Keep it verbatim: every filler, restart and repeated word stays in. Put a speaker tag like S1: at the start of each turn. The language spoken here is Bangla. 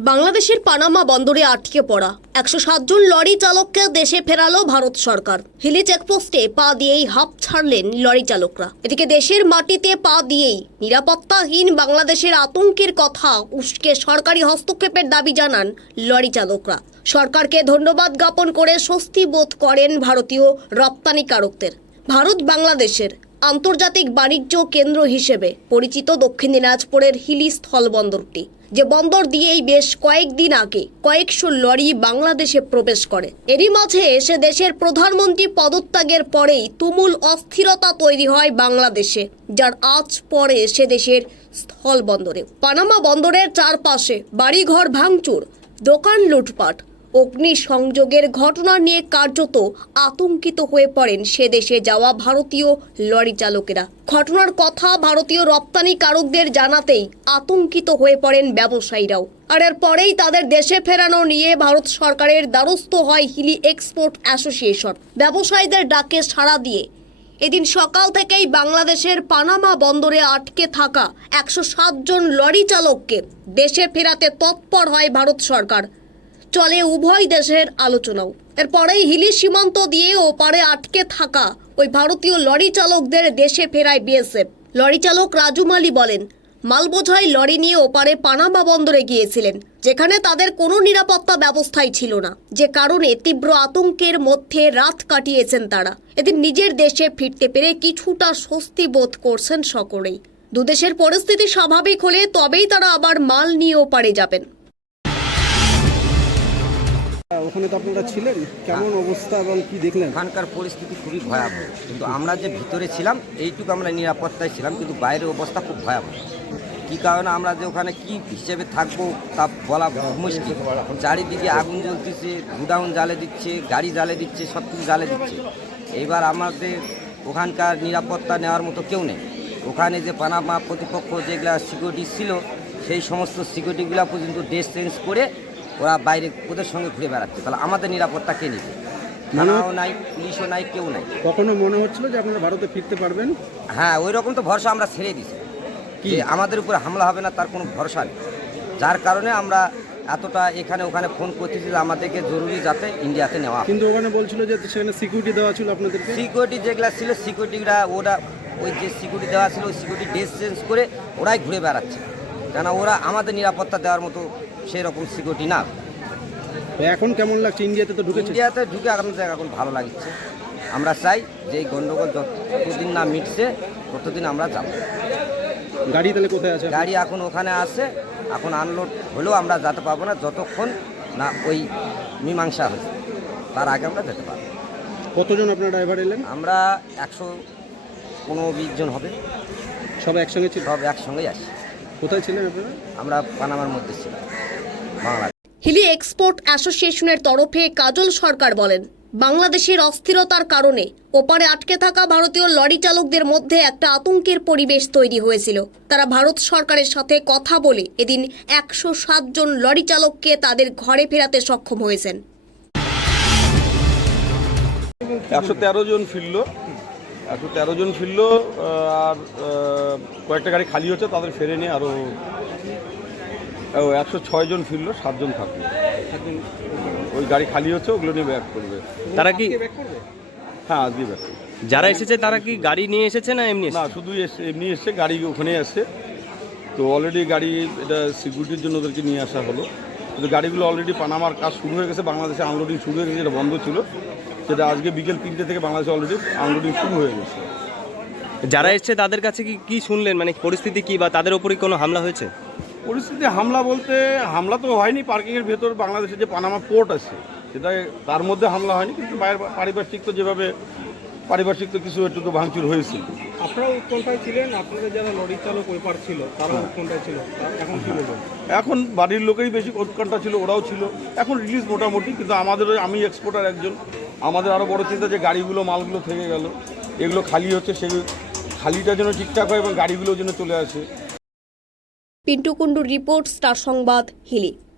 S1: বাংলাদেশের পানামা বন্দরে আটকে পড়া একশো সাত জন লরি চালককে দেশে ফেরালো ভারত সরকার। হিলি চেকপোস্টে পা দিয়েই হাঁপ ছাড়লেন লরি চালকরা। এদিকে দেশের মাটিতে পা দিয়েই নিরাপত্তাহীন বাংলাদেশের আতঙ্কের কথা উস্কে সরকারি হস্তক্ষেপের দাবি জানান লরি চালকরা। সরকারকে ধন্যবাদ জ্ঞাপন করে স্বস্তি বোধ করেন ভারতীয় রপ্তানিকারকদের। ভারত বাংলাদেশের আন্তর্জাতিক বাণিজ্য কেন্দ্র হিসেবে পরিচিত দক্ষিণ দিনাজপুরের হিলি স্থলবন্দরটি, যে বন্দর দিয়েই বেশ কয়েকদিন আগে কয়েকশো লরি বাংলাদেশে প্রবেশ করে। এরই মাঝে এসে দেশের প্রধানমন্ত্রী পদত্যাগের পরেই তুমুল অস্থিরতা তৈরি হয় বাংলাদেশে, যার আজ পরে সে দেশের স্থলবন্দরে। পানামা বন্দরের চারপাশে বাড়িঘর ভাঙচুর, দোকান লুটপাট, অগ্নিসংযোগের ঘটনা নিয়ে কার্যত আতঙ্কিত হয়ে পড়েন সে দেশে যাওয়া ভারতীয় লরি চালকেরা। ঘটনার কথা ভারতীয় রপ্তানিকারকদের জানাতেই আতঙ্কিত হয়ে পড়েন ব্যবসায়ীরাও। আর এর পরেই তাদের দেশে ফেরানো নিয়ে ভারত সরকারের দ্বারস্থ হয় হিলি এক্সপোর্ট অ্যাসোসিয়েশন। ব্যবসায়ীদের ডাকে সাড়া দিয়ে এদিন সকাল থেকেই বাংলাদেশের পানামা বন্দরে আটকে থাকা একশো সাত জন লরি চালককে দেশে ফেরাতে তৎপর হয় ভারত সরকার। চলে উভয় দেশের আলোচনাও। এরপরেই হিলি সীমান্ত দিয়ে ওপারে আটকে থাকা ওই ভারতীয় লরি চালকদের দেশে ফেরায় বিএসএফ। লরি চালক রাজু মালি বলেন, মালবোঝাই লরি নিয়ে ওপারে পানামা বন্দরে গিয়েছিলেন, যেখানে তাদের কোনো নিরাপত্তা ব্যবস্থাই ছিল না, যে কারণে তীব্র আতঙ্কের মধ্যে রাত কাটিয়েছেন তারা। এদিন নিজের দেশে ফিরতে পেরে কিছুটা স্বস্তি বোধ করছেন সকলেই। দুদেশের পরিস্থিতি স্বাভাবিক হলে তবেই তারা আবার মাল নিয়ে ওপারে যাবেন।
S2: ওখানে তো আপনারা ছিলেন, কেমন অবস্থা এবং কি দেখলেন?
S3: ওখানকার পরিস্থিতি খুবই ভয়াবহ, কিন্তু আমরা যে ভিতরে ছিলাম এইটুকু আমরা নিরাপত্তায় ছিলাম, কিন্তু বাইরের অবস্থা খুব ভয়াবহ। কী কারণে আমরা যে ওখানে কী হিসেবে থাকবো তা বলা মুশকিল। চারিদিকে আগুন জ্বলতেছে, গুডাউন জ্বালে দিচ্ছে, গাড়ি জ্বালে দিচ্ছে, সব কিছু জ্বালে দিচ্ছে। এইবার আমাদের ওখানকার নিরাপত্তা নেওয়ার মতো কেউ নেই। ওখানে যে পানামা প্রতিপক্ষ যেগুলা সিকিউরিটি ছিল, সেই সমস্ত সিকিউরিটিগুলো পর্যন্ত ড্রেস চেঞ্জ করে ওরা বাইরে ওদের সঙ্গে ঘুরে বেড়াচ্ছে। তাহলে আমাদের নিরাপত্তা কে নেবে? থানাও নাই, পুলিশও নাই, কেউ নাই।
S2: কখনো মনে হচ্ছিল যে আপনারা ভারতে ফিরতে পারবেন?
S3: হ্যাঁ, ওই রকম তো ভরসা আমরা ছেড়ে দিছি, যে আমাদের উপরে হামলা হবে না তার কোনো ভরসা নেই। যার কারণে আমরা এতটা এখানে ওখানে ফোন করতেছি যে আমাদেরকে জরুরি যাতে ইন্ডিয়াতে নেওয়া।
S2: কিন্তু ওখানে বলছিল যে সেখানে সিকিউরিটি দেওয়া ছিল আপনাদেরকে।
S3: সিকিউরিটি যেগুলো ছিল, সিকিউরিটিরা ওরা ওই যে সিকিউরিটি দেওয়া ছিল ওই সিকিউরিটি ড্রেস চেঞ্জ করে ওরাই ঘুরে বেড়াচ্ছে, কেন ওরা আমাদের নিরাপত্তা দেওয়ার মতো সেই রকম সিকিউরিটি না।
S2: এখন কেমন লাগছে? ইন্ডিয়াতে তো ঢুকেছে।
S3: ইন্ডিয়াতে ঢুকে আমাদের এখন ভালো লাগছে। আমরা চাই যে এই গণ্ডগোল যতদিন না মিটছে ততদিন আমরা যাব।
S2: গাড়ি তাহলে কোথায় আছে?
S3: গাড়ি এখন ওখানে আছে, এখন আনলোড হলেও আমরা যেতে পারবো না যতক্ষণ না ওই মীমাংসা হয়েছে, তার আগে আমরা যেতে পারবো।
S2: কতজন আপনার ড্রাইভার এলেন?
S3: আমরা একশো পনেরো বিশ জন হবে,
S2: সব একসঙ্গে ছিল?
S3: সব একসঙ্গেই আসি।
S2: কোথায় ছিলেন আপনারা?
S3: আমরা পানামার মধ্যে ছিলাম, বাংলা।
S1: হিলি এক্সপোর্ট অ্যাসোসিয়েশনের তরফে কাজল সরকার বলেন, বাংলাদেশের অস্থিরতার কারণে ওপারে আটকে থাকা ভারতীয় লরি চালকদের মধ্যে একটা আতঙ্কের পরিবেশ তৈরি হয়েছিল। তারা ভারত সরকারের সাথে কথা বলে এদিন একশো সাত জন লরি চালককে তাদের ঘরে ফেরাতে সক্ষম হয়েছেন।
S4: একশো তেরো জন ফিরল, একশো তেরো জন ফিরল, আর কয়েকটা গাড়ি খালি হচ্ছে, তাদের ফেরে নিয়ে আরও একশো ছয় জন ফিরল, সাতজন থাকলো। ওই গাড়ি খালি হচ্ছে, ওগুলো নিয়ে ব্যাক করবে।
S5: তারা কি?
S4: হ্যাঁ, আজকে ব্যাক করবে।
S5: যারা এসেছে তারা কি গাড়ি নিয়ে এসেছে না এমনি?
S4: না, শুধু এমনি এসছে, গাড়ি ওখানেই আসছে। তো অলরেডি গাড়ি এটা সিকিউরিটির জন্য ওদেরকে নিয়ে আসা হলো, কিন্তু গাড়িগুলো অলরেডি পানামার কাজ শুরু হয়ে গেছে, বাংলাদেশে আনলোডিং শুরু হয়ে গেছে, যেটা বন্ধ ছিল সেটা আজকে বিকেল তিনটে থেকে বাংলাদেশে অলরেডি আনলোডিং শুরু হয়ে গেছে।
S5: যারা এসছে তাদের কাছে কি কি শুনলেন, মানে পরিস্থিতি কি, বা তাদের উপরে কোনো হামলা হয়েছে?
S4: পরিস্থিতি হামলা বলতে হামলা তো হয়নি, পার্কিংয়ের ভেতর বাংলাদেশের যে পানামা পোর্ট আছে সেটা তার মধ্যে হামলা হয়নি, কিন্তু বাইরে পারিপার্শ্বিক তো যেভাবে পারিপার্শ্বিক তো কিছু একটু তো ভাঙচুর হয়েছিল।
S2: আপনারা উৎকণ্ঠায় ছিলেন, আপনাদের যারা লরি চালক ওই পার ছিল তারা উৎকণ্ঠায় ছিল, এখন কি বলবেন?
S4: এখন বাড়ির লোকেই বেশি উৎকণ্ঠা ছিল, ওরাও ছিল। এখন রিলিজ মোটামুটি, কিন্তু আমাদের আমি এক্সপোর্টার একজন, আমাদের আরও বড় চিন্তা যে গাড়িগুলো মালগুলো থেকে গেল, এগুলো খালি হচ্ছে, সেই খালিটা যেন ঠিকঠাক হয় এবং গাড়িগুলো যেন চলে আসে।
S1: পিন্টু কুণ্ডুর রিপোর্ট, স্টার সংবাদ, হিলি।